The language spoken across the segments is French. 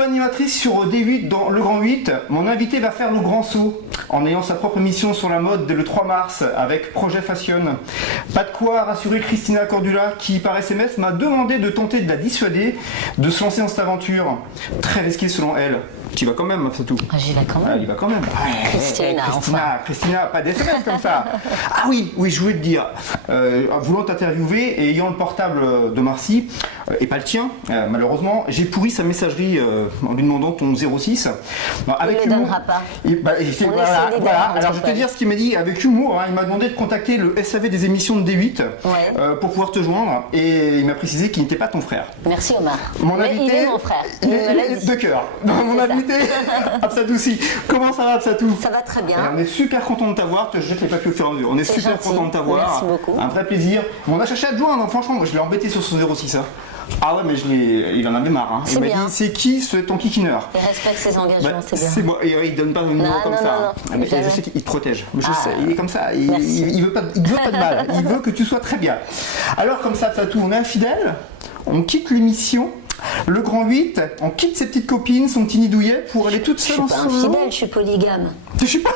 Co-animatrice sur D8 dans Le Grand 8, mon invité va faire le grand saut en ayant sa propre émission sur la mode dès le 3 mars avec Projet Fashion. Pas de quoi rassurer Christina Cordula qui par SMS m'a demandé de tenter de la dissuader de se lancer dans cette aventure. Très risquée selon elle. Tu y vas quand même, c'est tout. J'y vais quand même. Elle y va quand même. Christina, Pas d'SMS comme ça. Ah oui, je voulais te dire, voulant t'interviewer et ayant le portable de Marcy, et pas le tien, malheureusement, j'ai pourri sa messagerie en lui demandant ton 06. Il ne le donnera pas. Voilà. Alors je vais te dire ce qu'il m'a dit avec humour. Il m'a demandé de contacter le SAV des émissions de D8 pour pouvoir te joindre et il m'a précisé qu'il n'était pas ton frère. Merci Omar. Mon invité, il est mon frère. Il me l'a dit. De cœur. Mon invité, Absatou aussi. Comment ça va Absatou? Ça va très bien. On est super content de t'avoir. Je jette les papiers au fur et à mesure. On est super content de t'avoir. Merci beaucoup. Un vrai plaisir. On a cherché à te joindre. Franchement, moi, je l'ai embêté sur son 06. Ah ouais, mais il en avait marre. Il m'a dit, c'est qui ton kikineur? Il respecte ses engagements, c'est bien. C'est moi. Et il donne pas une numéro comme ça. Mais je sais qu'il te protège. Je sais, il est comme ça. Il veut pas de mal. Il veut que tu sois très bien. Alors comme ça, Absatou, on est infidèle. On quitte l'émission. Le Grand 8, on quitte ses petites copines, son petit nid douillet pour aller toute seule en solo. Je suis pas infidèle, je suis polygame. Je suis pas...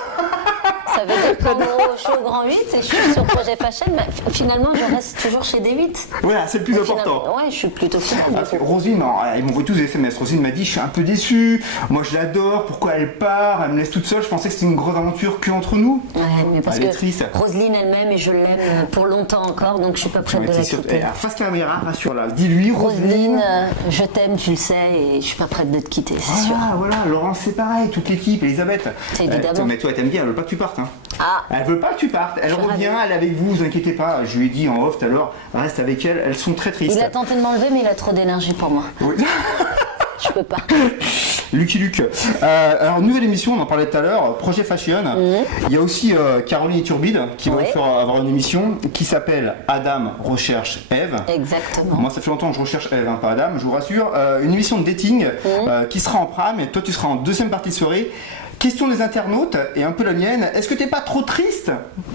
Ça veut dire qu'en gros, je suis au Grand 8 et je suis sur Projet Fashion, mais finalement, je reste toujours chez D8. Voilà, c'est le plus important. Ouais, je suis plutôt fidèle. Roselyne, ils m'envoient tous des SMS. Roselyne m'a dit, je suis un peu déçue. Moi, je l'adore. Pourquoi elle part? Elle me laisse toute seule. Je pensais que c'était une grosse aventure que entre nous. Ouais, mais parce elle est que triste. Roselyne elle-même et je l'aime pour longtemps encore, donc je suis pas prête de la quitter. Face caméra, rassure-la. Dis-lui, Roselyne, je t'aime, tu le sais, et je suis pas prête de te quitter, c'est sûr. Voilà, Laurence, c'est pareil, toute l'équipe, Elisabeth. Évidemment. Mais toi, elle t'aime bien, elle veut pas que tu partes. Ah. Elle veut pas que tu partes. Elle revient, elle est avec vous, vous inquiétez pas. Je lui ai dit en off tout à l'heure, reste avec elle. Elles sont très tristes. Il a tenté de m'enlever, mais il a trop d'énergie pour moi. Oui. Je peux pas. Lucky Luke. Alors, nouvelle émission, on en parlait tout à l'heure, Projet Fashion. Il y a aussi Caroline Iturbide qui va avoir une émission qui s'appelle Adam recherche Eve. Exactement. Moi, ça fait longtemps que je recherche Eve, pas Adam, je vous rassure. Une émission de dating qui sera en prime et toi, tu seras en deuxième partie de soirée. Question des internautes et un peu la mienne, est-ce que t'es pas trop triste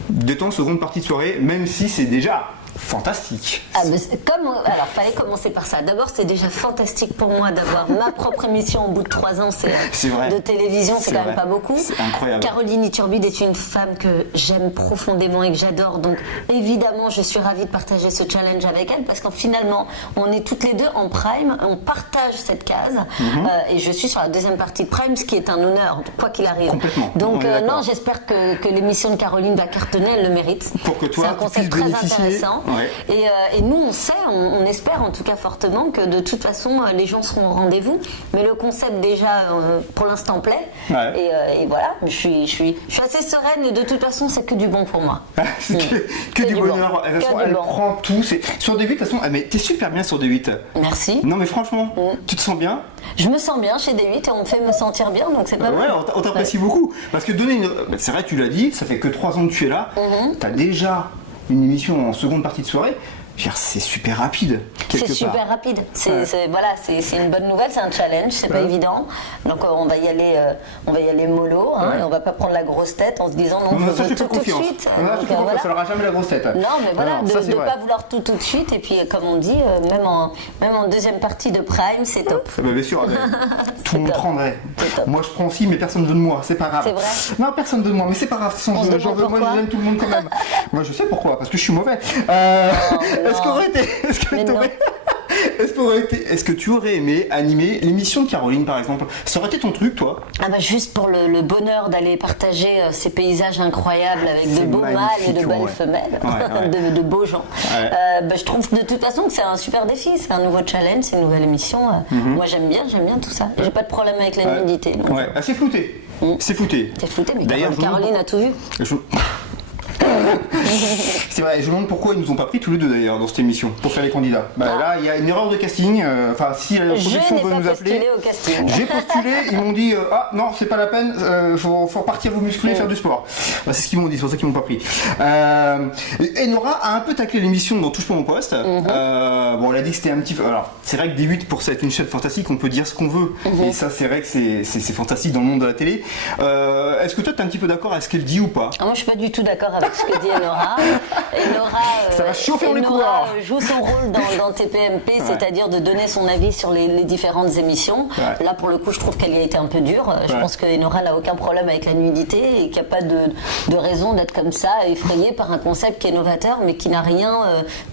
de ton seconde partie de soirée, même si c'est déjà fantastique? Alors, fallait commencer par ça. D'abord, c'est déjà fantastique pour moi d'avoir ma propre émission au bout de 3 ans vrai. de télévision, c'est quand même pas beaucoup. C'est incroyable. Caroline Iturbide est une femme que j'aime profondément et que j'adore. Donc, évidemment, je suis ravie de partager ce challenge avec elle parce qu'en finalement, on est toutes les deux en prime, on partage cette case et je suis sur la deuxième partie de prime, ce qui est un honneur, quoi qu'il arrive. Complètement. Donc, non, j'espère que l'émission de Caroline va cartonner, elle le mérite. Pour que toi, c'est un concept très intéressant. Ouais. Et nous, on espère en tout cas fortement que de toute façon, les gens seront au rendez-vous. Mais le concept déjà, pour l'instant, plaît. Ouais. Et voilà, je suis assez sereine et de toute façon, c'est que du bon pour moi. que du bonheur. Elle prend tout. Sur D8, de toute façon, mais t'es super bien sur D8. Merci. Non mais franchement, tu te sens bien? Je me sens bien chez D8 et on me fait me sentir bien, donc c'est pas mal. Ouais, on t'apprécie beaucoup. Parce que c'est vrai, tu l'as dit, ça fait que 3 ans que tu es là. T'as déjà une émission en seconde partie de soirée. C'est super rapide. C'est super rapide. C'est une bonne nouvelle, c'est un challenge, c'est pas évident. Donc on va y aller mollo, et on va pas prendre la grosse tête en se disant non, je veux tout de suite. Ça n'aura jamais la grosse tête. Non, mais voilà, de ne pas vouloir tout de suite. Et puis comme on dit, même en deuxième partie de prime, c'est top. Bien sûr, tout le monde prendrait. Moi je prends aussi, mais personne ne veut de moi, c'est pas grave. C'est vrai. Non, personne ne veut de moi, mais c'est pas grave. Moi j'aime tout le monde quand même. Moi je sais pourquoi, parce que je suis mauvais. Est-ce que tu aurais aimé animer l'émission de Caroline par exemple? Ça aurait été ton truc, toi? Juste pour le bonheur d'aller partager ces paysages incroyables avec de beaux mâles et de belles femelles, de beaux gens. Je trouve de toute façon que c'est un super défi, c'est un nouveau challenge, c'est une nouvelle émission. Moi j'aime bien tout ça. J'ai pas de problème avec la nudité. C'est flouté. C'est flouté. C'est flouté, mais Caroline a tout vu. C'est vrai, je me demande pourquoi ils nous ont pas pris tous les deux d'ailleurs dans cette émission pour faire les candidats. Là, il y a une erreur de casting. Enfin, si la production veut nous appeler, j'ai postulé. Ils m'ont dit non, c'est pas la peine. Faut repartir vous muscler et faire du sport. C'est ce qu'ils m'ont dit, c'est pour ça qu'ils m'ont pas pris. Et Nora a un peu taclé l'émission dans Touche pas mon poste. On a dit que c'était un petit peu. Alors, c'est vrai que D8 pour ça être une chaîne fantastique, on peut dire ce qu'on veut. Et ça, c'est vrai que c'est fantastique dans le monde de la télé. Est-ce que toi, t'es un petit peu d'accord avec ce qu'elle dit ou pas? Moi, je suis pas du tout d'accord avec ce que dit Nora. Et Nora, ça va chauffer dans les couloirs. Joue son rôle dans TPMP, c'est-à-dire de donner son avis sur les différentes émissions. Ouais. Là, pour le coup, je trouve qu'elle y a été un peu dure. Je pense que Nora n'a aucun problème avec la nudité et qu'il n'y a pas de raison d'être comme ça, effrayée par un concept qui est novateur, mais qui n'a rien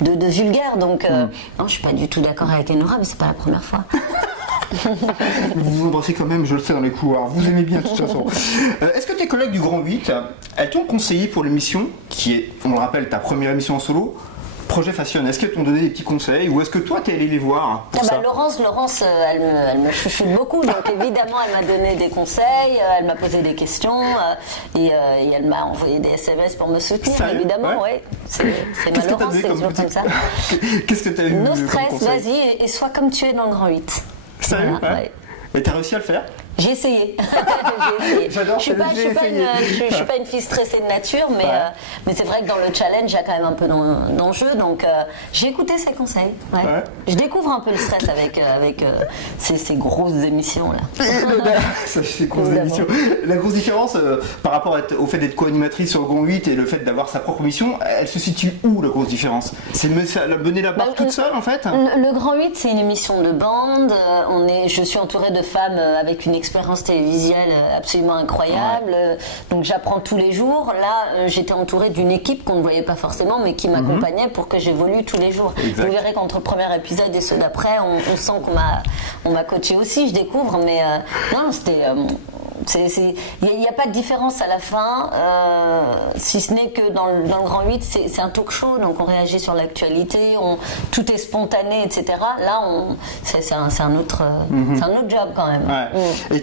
de vulgaire. Donc, non, je suis pas du tout d'accord avec Nora, mais c'est pas la première fois. Vous vous embrassez quand même, je le sais, dans les couloirs. Vous aimez bien de toute façon. Est-ce que tes collègues du Grand 8, elles t'ont conseillé pour l'émission, qui est, on le rappelle, ta première émission en solo, Projet Fashion? Est-ce qu'elles t'ont donné des petits conseils ou est-ce que toi t'es allé les voir pour ça? Laurence, elle me chouchoute beaucoup, donc évidemment elle m'a donné des conseils, elle m'a posé des questions et elle m'a envoyé des SMS pour me soutenir. Sérieux? Évidemment, ouais. C'est ma Laurence, c'est toujours comme ça. Qu'est-ce que t'as eu? No stress, vas-y et sois comme tu es dans le Grand 8. Sérieux? Voilà, ouais. Et t'as réussi à le faire? J'ai essayé. J'adore. Je suis pas une fille stressée de nature, mais c'est vrai que dans le challenge, il y a quand même un peu d'enjeu, donc j'ai écouté ses conseils. Ouais. Ouais. Je découvre un peu le stress avec ces grosses émissions là. Ces grosses émissions. La grosse différence par rapport au fait d'être co-animatrice sur le Grand 8 et le fait d'avoir sa propre émission, elle se situe où la grosse différence? C'est mener la barre toute seule en fait? Le Grand 8, c'est une émission de bande. Je suis entourée de femmes avec une expérience télévisuelle absolument incroyable. Ouais. Donc j'apprends tous les jours. Là, j'étais entourée d'une équipe qu'on ne voyait pas forcément, mais qui m'accompagnait pour que j'évolue tous les jours. Exact. Vous verrez qu'entre le premier épisode et ceux d'après, on sent qu'on m'a coaché aussi. Je découvre, mais non, c'était. Il n'y a pas de différence à la fin, si ce n'est que dans le Grand 8, c'est un talk show, donc on réagit sur l'actualité, tout est spontané, etc. Là, c'est un autre job quand même. Ouais. Et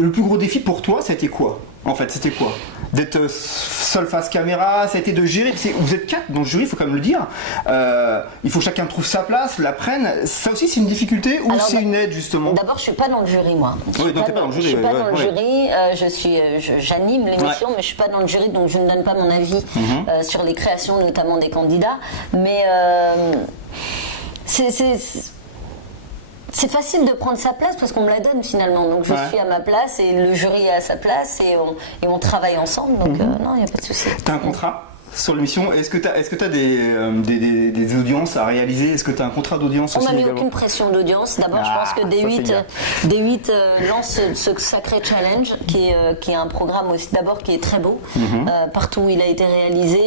le plus gros défi pour toi, c'était quoi? En fait, c'était quoi? D'être seul face caméra, ça a été de gérer. Vous êtes 4 dans le jury, il faut quand même le dire. Il faut que chacun trouve sa place, la prenne. Ça aussi, c'est une difficulté ou c'est une aide justement? D'abord, je suis pas dans le jury, moi. Oui, donc t'es pas dans le jury. Je suis pas dans le jury. J'anime l'émission, mais je suis pas dans le jury, donc je ne donne pas mon avis sur les créations, notamment des candidats. Mais c'est facile de prendre sa place parce qu'on me la donne finalement. Donc je suis à ma place et le jury est à sa place et on travaille ensemble. Donc non, il n'y a pas de souci. T'as un contrat sur l'émission? Est-ce que tu as des audiences à réaliser? Est-ce que tu as un contrat d'audience? On m'a mis aucune pression d'audience. D'abord, je pense que D8 lance ce sacré challenge qui est un programme aussi d'abord qui est très beau partout où il a été réalisé.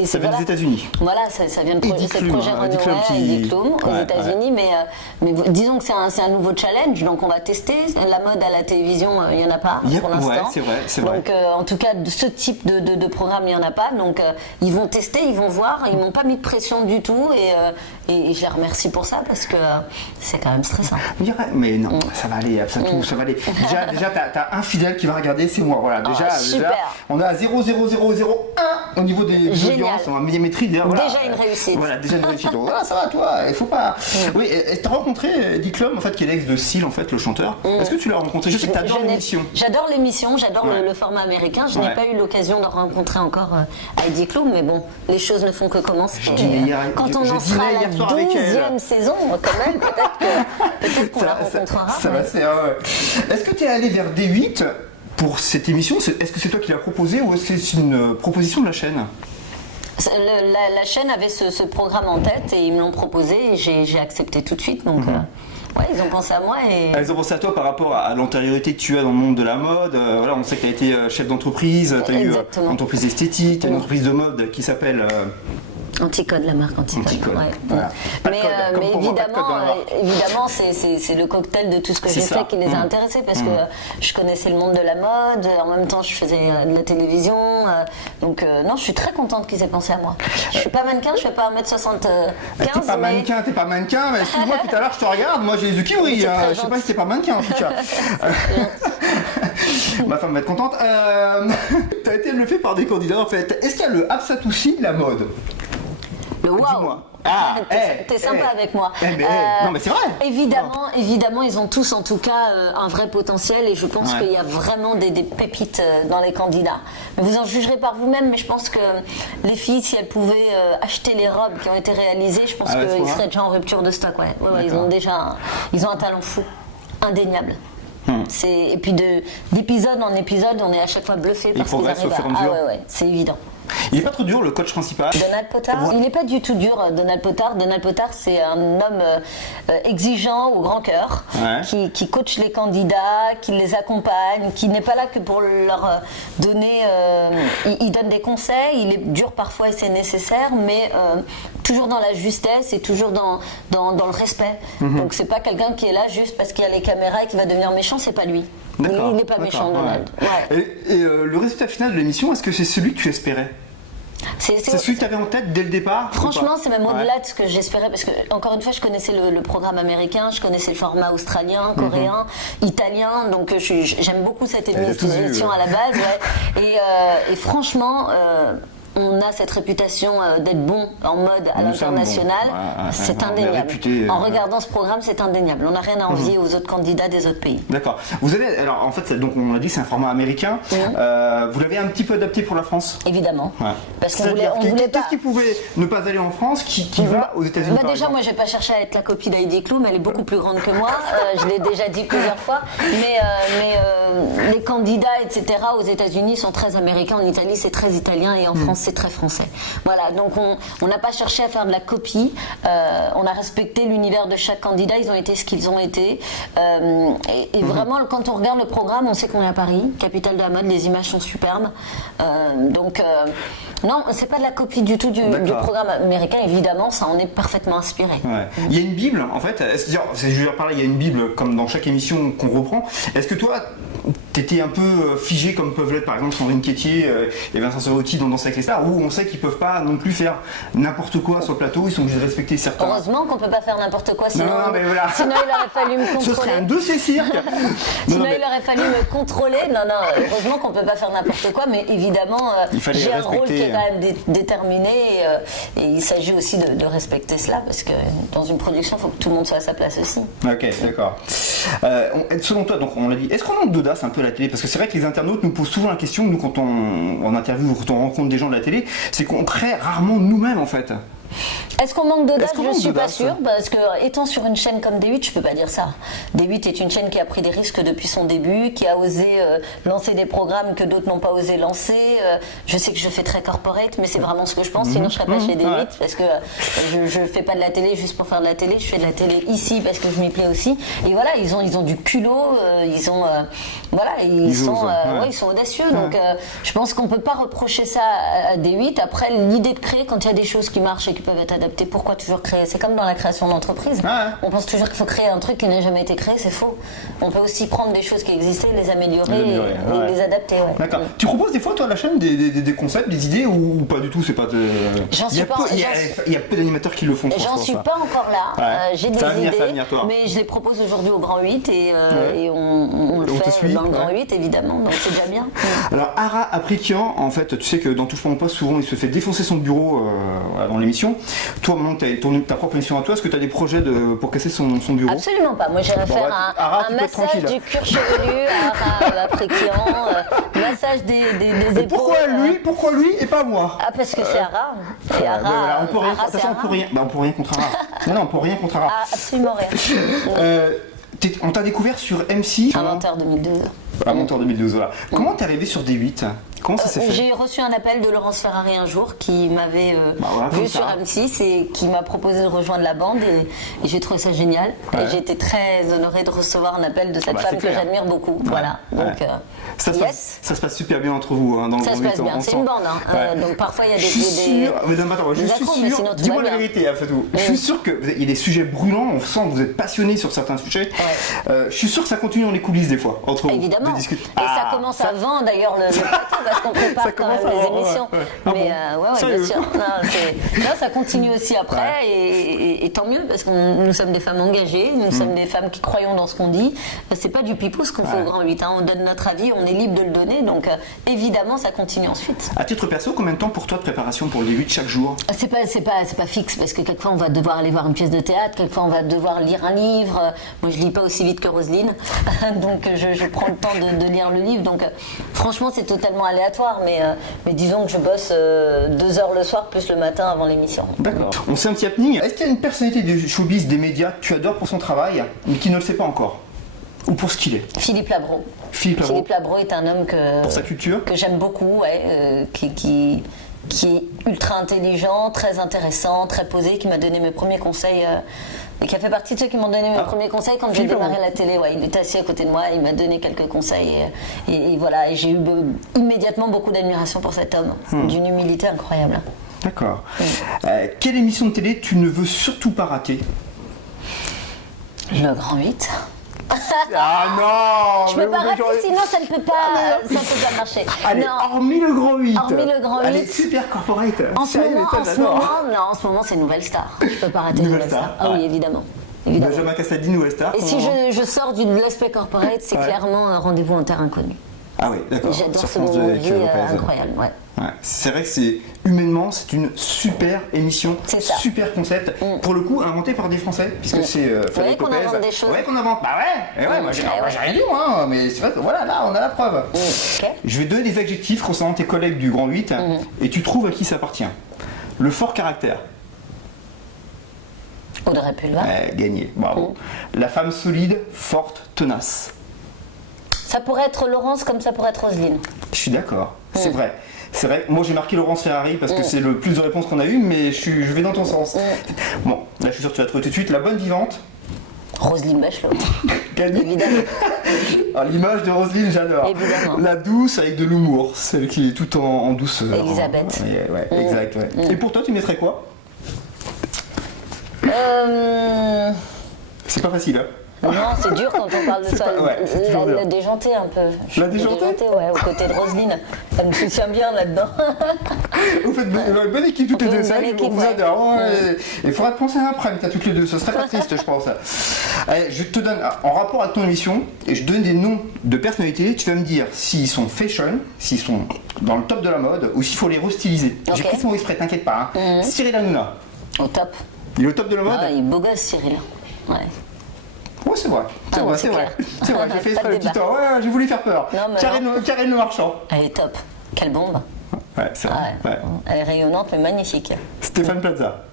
Et ça vient des États-Unis. Voilà, ça vient de projet Renouer et Diclum aux États-Unis. Mais disons que c'est un nouveau challenge, donc on va tester. La mode à la télévision, il n'y en a pas pour l'instant. Ouais, c'est vrai. Donc en tout cas, de ce type de programme, il n'y en a pas. Donc ils vont tester, ils vont voir. Ils m'ont pas mis de pression du tout et je les remercie pour ça parce que c'est quand même stressant. Mais non, ça va aller, absolument, ça va aller. Déjà t'as un fidèle qui va regarder, c'est moi. Voilà, déjà, on est à 0,0001 au niveau des audiences, on a millimétrie. Déjà une réussite. Voilà, déjà une réussite. Donc, ça va, toi, il faut pas. Oui, t'as rencontré Diclum, en fait, qui est l'ex de Seal, en fait, le chanteur. Est-ce que tu l'as rencontré? Je sais que t'adores l'émission. J'adore l'émission, j'adore le format américain. Je n'ai pas eu l'occasion de rencontrer encore Diclum, mais bon, les choses ne font que commencer. Quand on en sera à la 12e saison, quand même, peut-être qu'on la rencontrera. Ça va se faire. Est-ce que tu es allé vers D8 pour cette émission? Est-ce que c'est toi qui l'as proposé ou est-ce que c'est une proposition de la chaîne? La chaîne avait ce programme en tête et ils me l'ont proposé et j'ai accepté tout de suite. Donc, ouais, ils ont pensé à moi. Ils ont pensé à toi par rapport à l'antériorité que tu as dans le monde de la mode. Voilà, on sait que tu as été chef d'entreprise, tu as eu une entreprise esthétique, tu as une entreprise de mode qui s'appelle... Anticode, la marque Anticode. Ouais. Voilà. Mais évidemment, c'est le cocktail de tout ce que j'ai fait qui les a intéressés parce que je connaissais le monde de la mode, en même temps je faisais de la télévision, donc non, je suis très contente qu'ils aient pensé à moi. Je suis pas mannequin, je fais pas 1m75. T'es pas mannequin, mais excuse-moi, tout à l'heure je te regarde, moi j'ai les yeux qui brillent, je sais pas si t'es pas mannequin en tout cas. Ma femme va être contente. T'as été bluffé par des candidats en fait. Est-ce qu'il y a le Absatoussi, la mode? Le wow! T'es sympa avec moi. Non mais c'est vrai. Évidemment, ils ont tous en tout cas un vrai potentiel et je pense qu'il y a vraiment des pépites dans les candidats. Mais vous en jugerez par vous-même, mais je pense que les filles, si elles pouvaient acheter les robes qui ont été réalisées, je pense qu'ils seraient déjà en rupture de stock. Ils ont un talent fou, indéniable. Et puis d'épisode en épisode, on est à chaque fois bluffé par ce qu'ils arrivent à... c'est évident. Il est pas trop dur, le coach principal? Donald Potard, il n'est pas du tout dur, Donald Potard. Donald Potard, c'est un homme exigeant au grand cœur, qui coach les candidats, qui les accompagne, qui n'est pas là que pour leur donner... il donne des conseils, il est dur parfois et c'est nécessaire, mais toujours dans la justesse et toujours dans le respect. Donc c'est pas quelqu'un qui est là juste parce qu'il y a les caméras et qui va devenir méchant, c'est pas lui. Il n'est pas méchant, Donald. Et le résultat final de l'émission, est-ce que c'est celui que tu espérais? C'est celui que tu avais en tête dès le départ? Franchement, c'est même au-delà de ce que j'espérais, parce que, encore une fois, je connaissais le programme américain, je connaissais le format australien, coréen, italien, donc j'aime beaucoup cette émission à la base. Et franchement... on a cette réputation d'être bon en mode à l'international, c'est indéniable. En regardant ce programme, c'est indéniable. On n'a rien à envier aux autres candidats des autres pays. D'accord. Vous avez, alors en fait, donc on a dit c'est un format américain. Vous l'avez un petit peu adapté pour la France? Évidemment. Parce qu'on voulait pas. Qu'est-ce qui pouvait ne pas aller en France, qui va aux États-Unis? Déjà, moi, j'ai pas cherché à être la copie d'Heidi Klum. Elle est beaucoup plus grande que moi. Je l'ai déjà dit plusieurs fois. Mais les candidats, etc. aux États-Unis sont très américains. En Italie, c'est très italien, et en France, c'est très français. Voilà, donc on n'a pas cherché à faire de la copie, on a respecté l'univers de chaque candidat, ils ont été ce qu'ils ont été. Et vraiment, quand on regarde le programme, on sait qu'on est à Paris, capitale de la mode, les images sont superbes. Non, c'est pas de la copie du tout du programme américain, évidemment, ça en est parfaitement inspiré. Il y a une Bible, en fait, je veux dire par là, il y a une Bible, comme dans chaque émission qu'on reprend. Est-ce que toi, t'étais un peu figé comme peuvent l'être par exemple Sandrine Quétier et Vincent Serrotti dans Danse avec les stars, où on sait qu'ils peuvent pas non plus faire n'importe quoi sur le plateau, ils sont obligés de respecter certains... Heureusement qu'on peut pas faire n'importe quoi, sinon, voilà. Sinon il aurait fallu me contrôler. Ce serait un dossier cirque. Il aurait fallu me contrôler. Heureusement qu'on peut pas faire n'importe quoi, mais évidemment j'ai un rôle qui est quand même déterminé, et il s'agit aussi de respecter cela, parce que dans une production, il faut que tout le monde soit à sa place aussi. Ok, d'accord. Selon toi, donc on l'a dit, est-ce qu'on manque d'audace un peu à la télé? Parce que c'est vrai que les internautes nous posent souvent la question, nous quand on interviewe ou quand on rencontre des gens de la télé, c'est qu'on crée rarement nous-mêmes en fait. Est-ce qu'on manque d'audace? Je ne suis pas sûre, parce que étant sur une chaîne comme D8, je ne peux pas dire ça. D8 est une chaîne qui a pris des risques depuis son début, qui a osé lancer des programmes que d'autres n'ont pas osé lancer. Je sais que je fais très corporate, mais c'est vraiment ce que je pense, sinon je ne serais pas chez D8, parce que je ne fais pas de la télé juste pour faire de la télé, je fais de la télé ici parce que je m'y plais aussi. Et voilà, ils ont du culot, ils sont audacieux, donc je pense qu'on ne peut pas reprocher ça à D8. Après, l'idée de créer, quand il y a des choses qui marchent et qui peuvent être adaptées, pourquoi toujours créer? C'est comme dans la création d'entreprise. On pense toujours qu'il faut créer un truc qui n'a jamais été créé, c'est faux. On peut aussi prendre des choses qui existaient, les améliorer et les adapter. D'accord. Tu proposes des fois, toi, à la chaîne, des concepts, des idées, ou pas du tout? C'est pas il y a peu d'animateurs qui le font. J'en suis pas encore là. J'ai des idées, mais je les propose aujourd'hui au Grand 8 et on le fait dans le Grand 8, évidemment, donc c'est déjà bien. Alors, Ara Aprikian, en fait, tu sais que dans Touche pas mon poste, souvent, il se fait défoncer son bureau dans l'émission. Toi, maintenant que tu as ta propre émission à toi, est-ce que tu as des projets pour casser son bureau? Absolument pas. Moi, j'irais faire un massage du cuir chevelu à Ara Aprikian, massage des épaules. Pourquoi lui et pas moi? Parce que c'est Ara. Et Ara, on peut rien, de toute façon, on peut rien contre Ara. Non, on peut rien contre Ara. Absolument rien. On t'a découvert sur M6 Inventeur 2012. Inventeur 2012, voilà. Comment t'es arrivé sur D8? Comment ça s'est fait? J'ai reçu un appel de Laurence Ferrari un jour qui m'avait vu sur M6 et qui m'a proposé de rejoindre la bande, et j'ai trouvé ça génial. Et j'ai été très honorée de recevoir un appel de cette femme que j'admire beaucoup. Voilà. Donc, ça se passe super bien entre vous dans le Ça se passe bien, c'est une bande. Donc parfois il y a des. Je suis sûr, dis-moi la vérité, Fatou. Je suis sûr qu'il y a des sujets brûlants, on sent que vous êtes passionné sur certains sujets. Je suis sûr que ça continue dans les coulisses des fois, entre vous. Évidemment. Et ça commence avant d'ailleurs le plateau, parce qu'on prépare quand même les émissions. Mais bien sûr. Non, ça continue aussi après, et tant mieux, parce que nous sommes des femmes engagées, nous sommes des femmes qui croyons dans ce qu'on dit. C'est pas du pipou ce qu'on fait au Grand 8, on donne notre avis, on est libre de le donner, donc évidemment ça continue ensuite. À titre perso, combien de temps pour toi de préparation pour le début de chaque jour? C'est pas fixe, parce que quelquefois on va devoir aller voir une pièce de théâtre, quelquefois on va devoir lire un livre. Moi je lis pas aussi vite que Roselyne, donc je prends le temps de lire le livre, donc franchement c'est totalement aléatoire, mais disons que je bosse 2 heures le soir plus le matin avant l'émission. D'accord. On sait un petit happening. Est-ce qu'il y a une personnalité du showbiz, des médias que tu adores pour son travail, mais qui ne le sait pas encore? Ou pour ce qu'il est? Philippe Labro. Philippe Labro est un homme pour sa culture, que j'aime beaucoup, qui qui est ultra intelligent, très intéressant, très posé, qui m'a donné mes premiers conseils, et qui a fait partie de ceux qui m'ont donné mes premiers conseils quand j'ai démarré la télé. Ouais, il était assis à côté de moi, il m'a donné quelques conseils, et voilà, et j'ai eu immédiatement beaucoup d'admiration pour cet homme, d'une humilité incroyable. D'accord. Quelle émission de télé tu ne veux surtout pas rater? Le Grand 8. Ah non! Je peux pas rater, sinon ça ne peut pas marcher. Allez, non. Hormis le Grand 8. Hormis le Grand 8. Allez, super corporate. En ce moment, c'est Nouvelle Star. Je peux pas rater Nouvelle Star. Ah oui, évidemment. Benjamin Castaldi, Nouvelle Star. Et si je sors de l'aspect corporate, c'est clairement un rendez-vous en terre inconnue. Ah oui, d'accord. J'adore ce moment de vie incroyable, ouais. Ouais, c'est vrai que humainement, c'est une super émission, super concept. Pour le coup, inventé par des Français, puisque c'est Fabien Copez. Qu'on invente des choses. Ouais, qu'on invente. Bah ouais, moi j'ai rien dit, moi, mais c'est vrai que voilà, là, on a la preuve. Okay. Je vais donner des adjectifs concernant tes collègues du Grand 8, et tu trouves à qui ça appartient. Le fort caractère. Audrey Pulvar. Gagné, bravo. La femme solide, forte, tenace. Ça pourrait être Laurence comme ça pourrait être Roselyne. Je suis d'accord, c'est vrai. C'est vrai, moi j'ai marqué Laurence Ferrari parce que c'est le plus de réponses qu'on a eu, mais je vais dans ton sens. Bon, là je suis sûr que tu vas trouver tout de suite. La bonne vivante. Roselyne Bachelot. Évidemment. Alors, l'image de Roselyne, j'adore. Évidemment. La douce avec de l'humour, celle qui est tout en douceur. Elisabeth. Ouais, exact. Ouais. Et pour toi, tu mettrais quoi? C'est pas facile, hein? Non, c'est dur quand on parle de ça. La déjantée un peu. La déjantée, ouais, aux côtés de Roselyne. Elle me soutient bien là-dedans. Vous faites une bonne équipe toutes les deux, ça, on vous adore. Il faudra te penser à un prime, t'as toutes les deux, ça serait pas triste, je pense. Allez, je te donne, en rapport avec ton émission, et je donne des noms de personnalités, tu vas me dire s'ils sont fashion, s'ils sont dans le top de la mode, ou s'il faut les restyliser. Okay. J'ai pris ce mot exprès, t'inquiète pas. Hein. Cyril Hanouna. Au top. Il est au top de la mode? Il est beau gosse, Cyril. Ouais. Ouais, c'est vrai, c'est vrai, j'ai fait exprès le petit temps, j'ai voulu faire peur. Karine Le Marchand. Elle est top, quelle bombe. Ouais, c'est vrai. Ouais. Elle est rayonnante mais magnifique. Stéphane Plaza.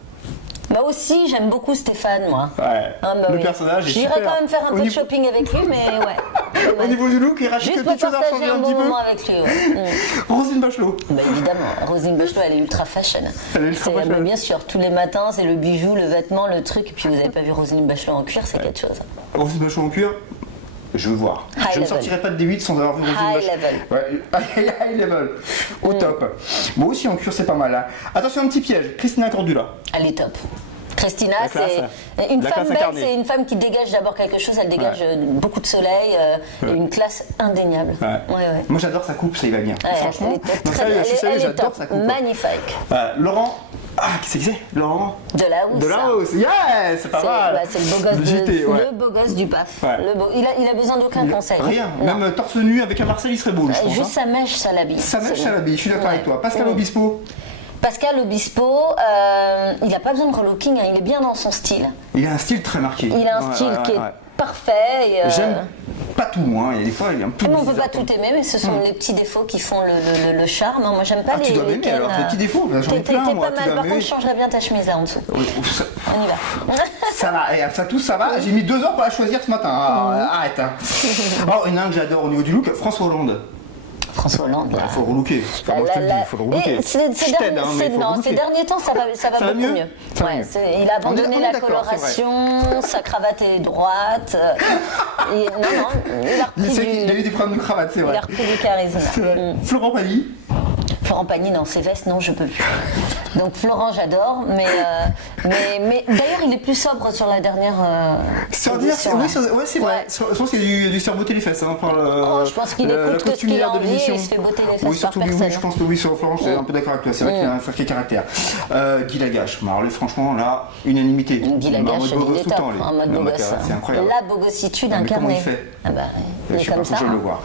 Bah aussi, j'aime beaucoup Stéphane, moi. Ouais, le personnage est super. J'irai quand même faire un peu de shopping avec lui, mais ouais. Au niveau du look, il rachète quelque chose à changer un petit peu. Moment avec lui, ouais. Roselyne Bachelot. Bah évidemment, Roselyne Bachelot, elle est ultra fashion. Bien sûr, tous les matins, c'est le bijou, le vêtement, le truc. Et puis vous n'avez pas vu Roselyne Bachelot en cuir, c'est quelque chose. Roselyne Bachelot en cuir? Je veux voir. Je ne sortirai pas de D8 sans avoir vu Roselyne Bachelot. High level. Au top. Moi aussi en cuir, c'est pas mal. Hein. Attention, un petit piège. Christina Cordula. Elle est top. Christina, c'est une femme belle, c'est une femme qui dégage d'abord quelque chose, elle dégage beaucoup de soleil et une classe indéniable. Ouais. Moi j'adore sa coupe, ça y va bien. Franchement, elle est j'adore sa coupe. Magnifique. Laurent, qui c'est Laurent Delahousse. Yeah, c'est pas mal. C'est le beau gosse le beau gosse du PAF. Il a besoin d'aucun conseil. Rien, même torse nu avec un Marcel, il serait beau, je pense. Juste sa mèche, ça l'habille. Sa mèche, ça l'habille, je suis d'accord avec toi. Pascal Obispo. Pascal Obispo, il n'a pas besoin de relooking, il est bien dans son style. Il a un style très marqué. Il a un style qui est parfait. J'aime pas tout, hein. Il y a des fois, il est un peu on ne peut pas tout aimer, mais ce sont les petits défauts qui font le charme. Moi, j'aime pas les. Tu dois m'aimer alors, les petits défauts, j'en ai plein, moi. T'es pas mal, par contre, je changerais bien ta chemise là en dessous. On y va. Ça va, ça va. J'ai mis 2 heures pour la choisir ce matin. Arrête. Oh, il y en a un que j'adore au niveau du look, François Hollande. François Hollande. Il faut relooker. Moi, je te le dis, il faut relooker. Ces derniers temps, ça va beaucoup mieux. Il a abandonné la coloration, sa cravate est droite. Il a eu des problèmes de cravate, c'est vrai. Il a repris du charisme. Florent Pagny. Florent Pagny, non, ses vestes, non, je peux plus. Donc Florent, j'adore, mais d'ailleurs, il est plus sobre sur la dernière. Oui, c'est vrai. Je pense qu'il y a dû se faire botter les fesses. Je pense qu'il écoute que ce qu'il a envie et il se fait botter les fesses par personne. Oui, je pense que oui, sur Florent, je suis un peu d'accord avec toi. C'est vrai qu'il a un sacré caractère. Guy Lagache, franchement, là, unanimité. Guy Lagache, il est top, en mode beau gosse. C'est incroyable. La bogossitude incarnée. Comment il fait? Il est comme ça. Je le vois.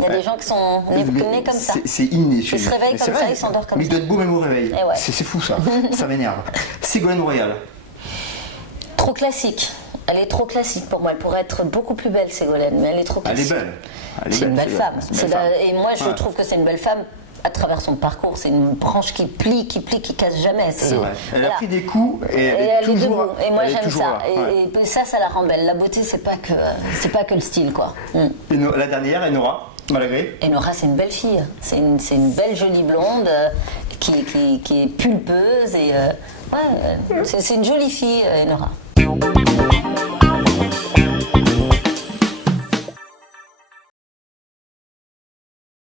Il y a des gens qui sont nés comme ça. C'est inné. Ils se réveillent comme ça, ils s'endorment comme ça. Mais il doit être beau même au réveil. C'est fou ça. Ça m'énerve. Ségolène Royal. Trop classique. Elle est trop classique pour moi. Elle pourrait être beaucoup plus belle, Ségolène, mais elle est trop classique. Elle est belle. C'est une belle femme. Et moi, je trouve que c'est une belle femme à travers son parcours. C'est une branche qui plie, qui casse jamais. C'est vrai. Elle a pris des coups et elle est toujours debout. Et moi, j'aime ça. Et ça la rend belle. La beauté, c'est pas que le style, quoi. Et la dernière, Enora Malagré. Enora, c'est une belle fille. C'est une belle jolie blonde qui est pulpeuse et ouais, c'est une jolie fille, Nora.